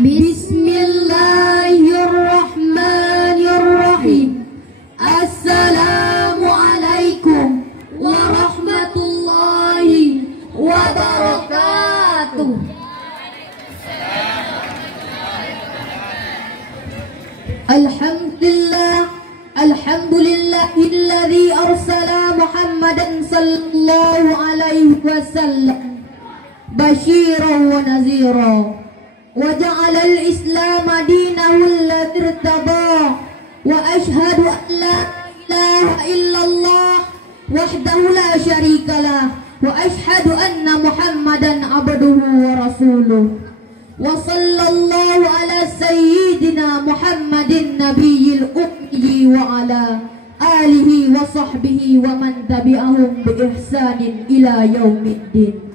Bismillahirrahmanirrahim. Assalamualaikum warahmatullahi wabarakatuh. Alhamdulillahilladzi arsala Muhammadan sallallahu alaihi wasallam basyiran wa nazira wa ja'ala al-islam dinahu alladzi irtada wa ashhadu an la ilaha illallah wahdahu la syarika lah wa ashhadu anna Muhammadan abduhu wa rasuluh wa sallallahu ala sayyidina Muhammadin nabiyil ummi wa ala alihi wa sahbihi wa man tabi'ahum bi ihsanin ila yaumiddin.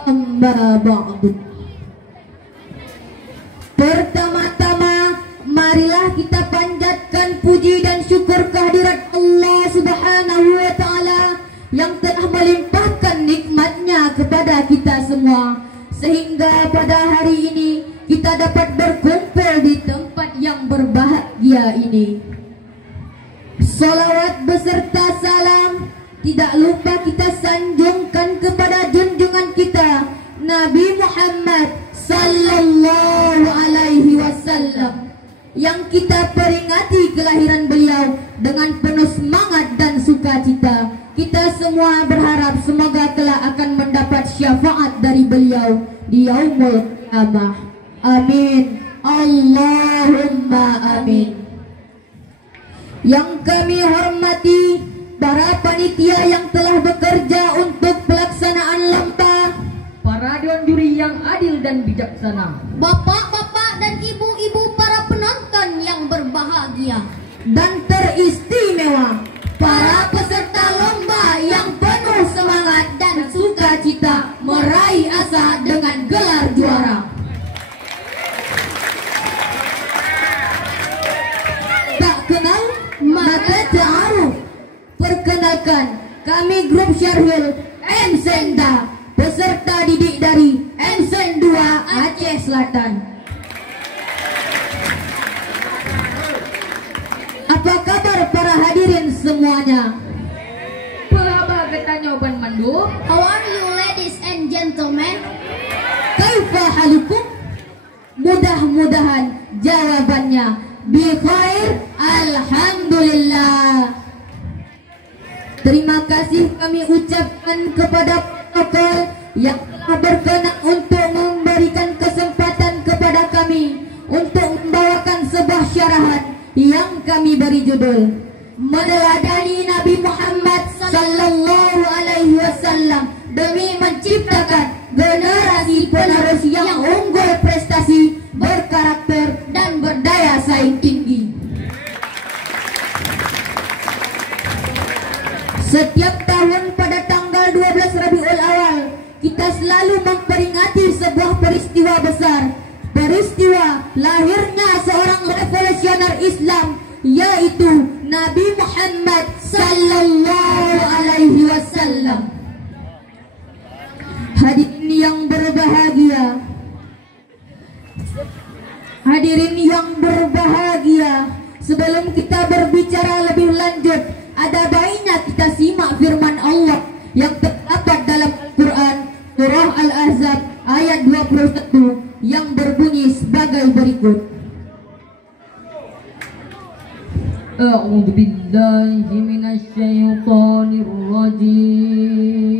Amma ba'du. Pertama-tama marilah kita panjatkan puji dan syukur kehadirat Allah Subhanahu wa taala yang telah melimpahkan nikmatnya kepada kita semua, sehingga pada hari ini kita dapat berkumpul di tempat yang berbahagia ini. Salawat beserta salam tidak lupa kita sanjungkan kepada junjungan kita Nabi Muhammad sallallahu alaihi wasallam, yang kita peringati kelahiran beliau dengan penuh semangat dan sukacita. Kita semua berharap semoga kelak akan mendapat syafaat dari beliau di yaumul qiyamah. Amin. Allahumma amin. Yang kami hormati para panitia yang telah bekerja untuk pelaksanaan lomba, para dewan juri yang adil dan bijaksana, bapak-bapak dan ibu-ibu para penonton yang berbahagia, dan teristimewa para peserta lomba yang penuh semangat dan sukacita meraih asa dengan gelar juara. Tak kenal maka ta'aruf. Perkenalkan, kami grup Syarwil M Senda, peserta didik dari M2 Aceh Selatan. Apa kabar para hadirin semuanya? Pelaba katanya Ban Mandu. How are you ladies and gentlemen? Kaifa halukum? Mudah-mudahan jawabannya bi khair, alhamdulillah. Terima kasih kami ucapkan kepada protokol yang telah berkenan untuk memberikan kesempatan kepada kami untuk membawakan sebuah syarahan yang kami beri judul Meneladani Nabi Muhammad sallallahu alaihi wasallam demi menciptakan generasi penerus yang unggul prestasi, berkarakter dan berdaya saing tinggi. Setiap tahun pada tanggal 12 Rabiul Awal kita selalu memperingati sebuah peristiwa besar, peristiwa lahirnya seorang revolusioner Islam, yaitu Nabi Muhammad sallallahu alaihi wasallam. Hadirin yang berbahagia, sebelum kita berbicara lebih lanjut, ada baiknya kita simak firman Allah yang terdapat dalam Al-Quran surah Al-Ahzab ayat 21 yang berbunyi sebagai berikut. A'udzu billahi minasy syaithanir rajim.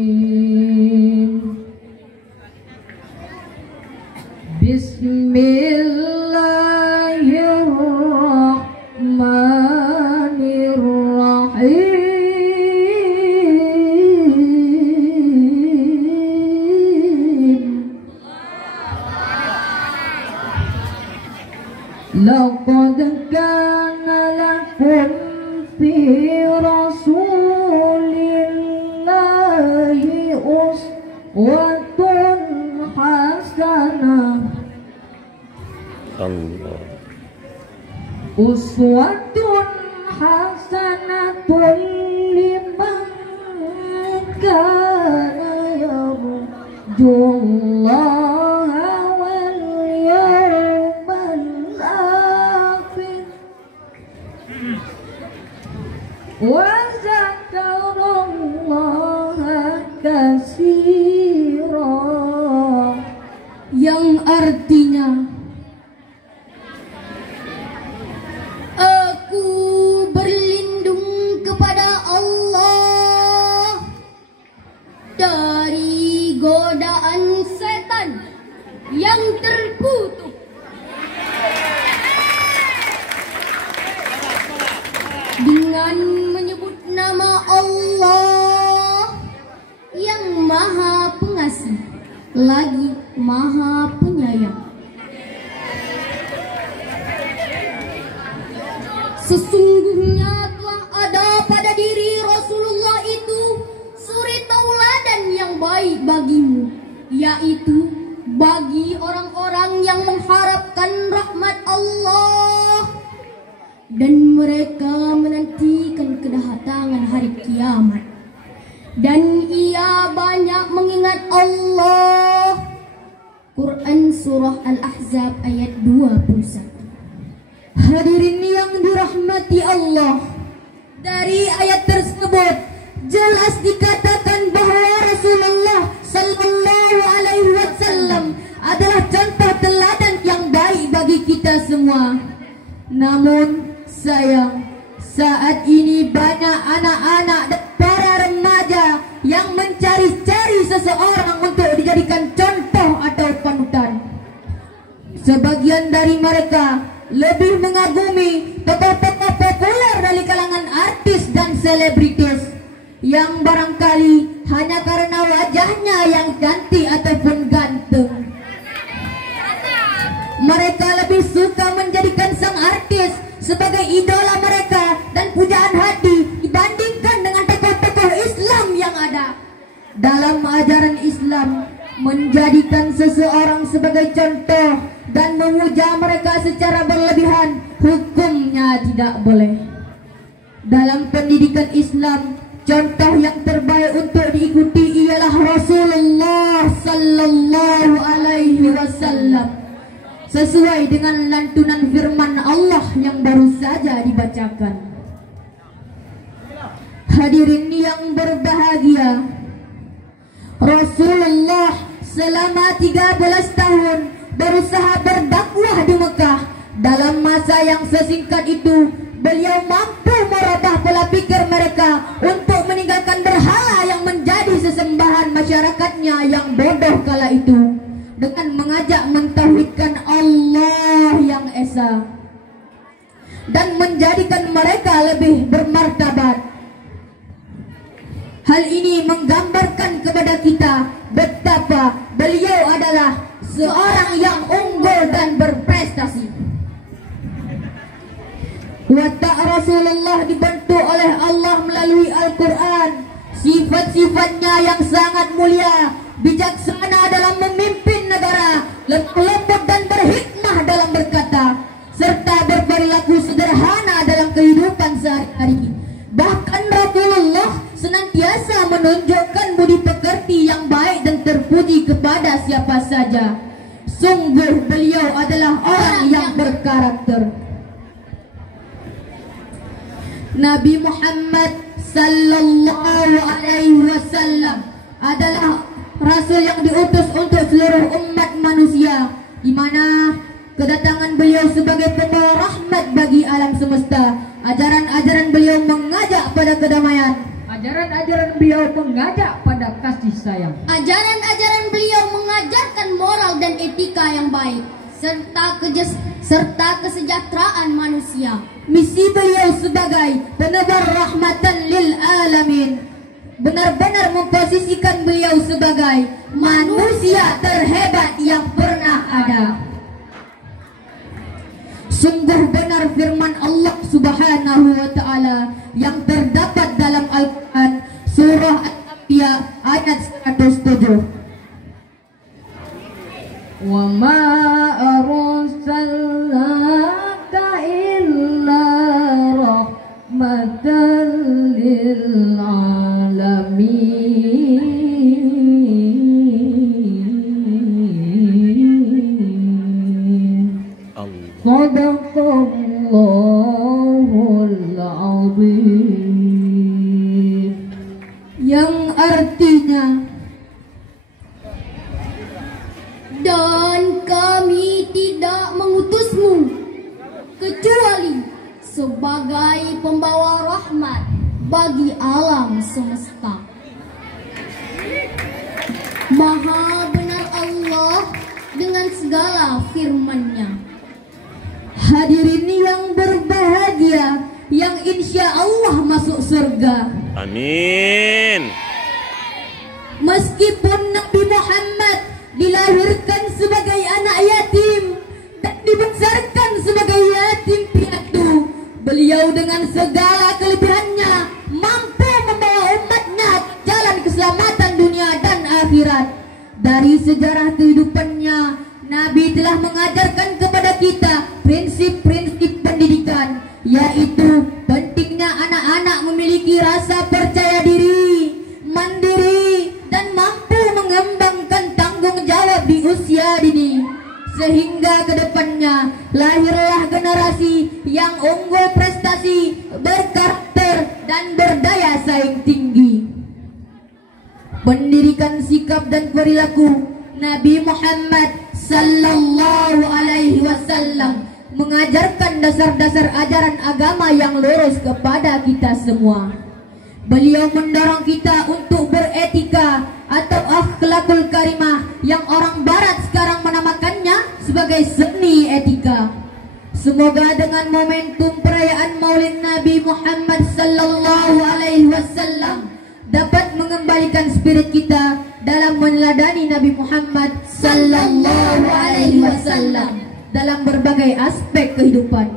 Bismillahirrahmanirrahim. Laqad kana lakum fi rasulillahi uswatun hasanah. Uswatun hasanatun liman kana yarjullaha wal yawmal yang artinya aku berlindung kepada Allah dari godaan setan yang terkutuk. Dengan menyebut nama Allah yang Maha Pengasih lagi Maha Penyayang. Sesungguhnya telah ada pada diri Rasulullah itu suri tauladan yang baik bagimu, yaitu bagi orang-orang yang mengharapkan rahmat Allah dan mereka menantikan kedatangan hari kiamat, dan ia banyak mengingat Allah. Quran Surah Al-Ahzab ayat 21. Hadirin yang dirahmati Allah, dari ayat tersebut jelas dikatakan bahwa Rasulullah Sallallahu Alaihi Wasallam adalah contoh teladan yang baik bagi kita semua. Namun sayang, saat ini banyak anak-anak dan para remaja yang mencari-cari seseorang untuk dijadikan contoh atau panutan. Sebagian dari mereka lebih mengagumi tokoh-tokoh populer dari kalangan artis dan selebritis yang barangkali hanya karena wajahnya yang cantik ataupun ganteng. Mereka lebih suka menjadikan sang artis sebagai idola mereka dan pujaan hati dibandingkan dengan tokoh-tokoh Islam yang ada. Dalam ajaran Islam, menjadikan seseorang sebagai contoh dan memuja mereka secara berlebihan hukumnya tidak boleh. Dalam pendidikan Islam, contoh yang terbaik untuk diikuti ialah Rasulullah Sallallahu Alaihi Wasallam, sesuai dengan lantunan firman Allah yang baru saja dibacakan. Hadirin yang berbahagia, Rasulullah selama 13 tahun berusaha berdakwah di Mekah. Dalam masa yang sesingkat itu, beliau mampu merubah pola pikir mereka untuk meninggalkan berhala yang menjadi sesembahan masyarakatnya yang bodoh kala itu, dengan mengajak mentauhidkan Allah yang Esa dan menjadikan mereka lebih bermartabat. Hal ini menggambarkan kepada kita betapa beliau adalah seorang yang unggul dan berprestasi. Watak Rasulullah dibantu oleh Allah melalui Al-Quran. Sifat-sifatnya yang sangat mulia, bijaksana dalam memimpin negara, lembut dan berhikmah dalam berkata, serta berperilaku sederhana dalam kehidupan sehari-hari. Bahkan Rasulullah senantiasa menunjukkan budi pekerti yang baik dan terpuji kepada siapa saja. Sungguh beliau adalah orang yang berkarakter. Nabi Muhammad Sallallahu Alaihi Wasallam adalah Rasul yang diutus untuk seluruh umat manusia, di mana kedatangan beliau sebagai pembawa rahmat bagi alam semesta. Ajaran-ajaran beliau mengajak pada kedamaian. Ajaran-ajaran beliau mengajak pada kasih sayang. Ajaran-ajaran beliau mengajarkan moral dan etika yang baik, serta kesejahteraan manusia. Misi beliau sebagai penebar rahmatan lil alamin benar-benar memposisikan beliau sebagai manusia terhebat yang pernah ada. Sungguh benar firman Allah Subhanahu wa taala yang terdapat dalam Al-Qur'an surah Al-Anbiya ayat 107. Wa ma arsalnaka illa rahmatan lil alamin. Sadaqallahul azim. Yang artinya dan sebagai pembawa rahmat bagi alam semesta. Maha benar Allah dengan segala firman-Nya. Hadirin yang berbahagia, yang insya Allah masuk surga. Amin. Meskipun Nabi Muhammad dilahirkan sebagai anak yatim dan dibesarkan sebagai yatim piatu, beliau dengan segala kelebihannya mampu membawa umatnya ke jalan keselamatan dunia dan akhirat. Dari sejarah kehidupannya, Nabi telah mengajarkan kepada kita prinsip-prinsip pendidikan, yaitu pentingnya anak-anak memiliki rasa percaya diri, mandiri, dan mampu mengembangkan tanggung jawab di usia dini, sehingga kedepannya lahirlah generasi yang unggul prestasi, berkarakter, dan berdaya saing tinggi. Pendidikan sikap dan perilaku Nabi Muhammad sallallahu alaihi wasallam mengajarkan dasar-dasar ajaran agama yang lurus kepada kita semua. Beliau mendorong kita untuk beretika atau akhlakul karimah yang orang barat sekarang menamakannya sebagai seni etika. Semoga dengan momentum perayaan Maulid Nabi Muhammad sallallahu alaihi wasallam dapat mengembalikan spirit kita dalam meneladani Nabi Muhammad sallallahu alaihi wasallam dalam berbagai aspek kehidupan.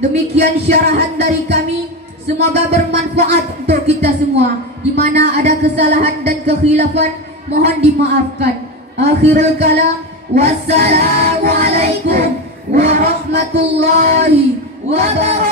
Demikian syarahan dari kami. Semoga bermanfaat untuk kita semua. Di mana ada kesalahan dan kekhilafan, mohon dimaafkan. Akhirul kalam, wassalamualaikum warahmatullahi wabarakatuh.